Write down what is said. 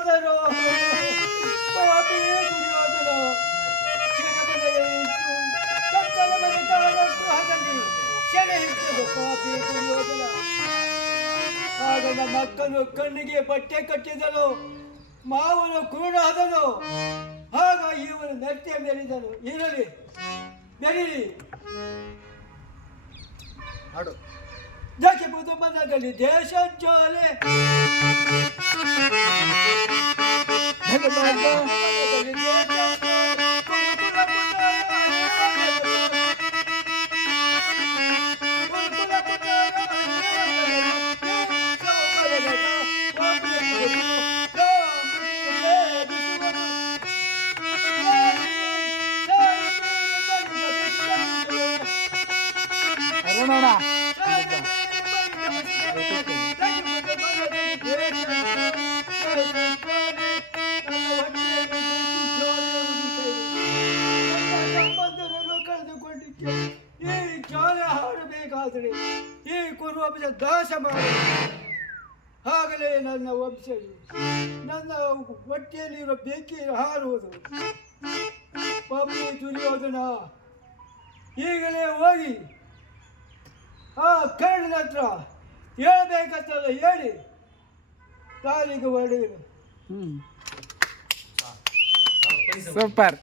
ಹೋದರು ಪಾಪಿ ದುರ್ಯೋಧನ ಶಿರಬದೆಯ ಇಟ್ಟು ಕತ್ತಲ ಮನೆತನದ ಗೃಹದಲ್ಲಿ ಸೆರೆ ಹಿಡಿದು ಪಾಪಿ ದುರ್ಯೋಧನ. ಆಗ ನನ್ನ ಅಕ್ಕನು ಕಣ್ಣಿಗೆ ಬಟ್ಟೆ ಕಟ್ಟಿದನು, ಮಾವನು ಕುರುಡಾದನು. ಆಗ ಇವನು ಮೆತ್ತೆ ಮೆರೆದನು. ಇರಲಿ ಮೆರೀಲಿ ಹಾಡು. ದಕ್ಷಿಣ ಮನದಲ್ಲಿ ದೇಶ ಜ್ವಾಲೆ ಕಳೆದುಕೊಂಡಿದ್ದೆ. ಈ ಜ್ವಾಲೆ ಹಾಡಬೇಕಾದರೆ ಈ ಕುರುವಂಶ ದಾಸ ಮಾಡಿ, ಆಗಲೇ ನನ್ನ ವಂಶ ನನ್ನ ಹೊಟ್ಟೆಯಲ್ಲಿರೋ ಬೆಂಕಿ ಹಾರುವುದು. ಪಾಪಿ ದುರ್ಯೋಧನ, ಈಗಲೇ ಹೋಗಿ ಆ ಕರ್ಣನ ಹತ್ರ ಹೇಳ್ಬೇಕಂತಲ್ಲ ಹೇಳಿ ಕಾಲಿಗೆ ಹೊಡೆಯುವ. ಸೂಪರ್.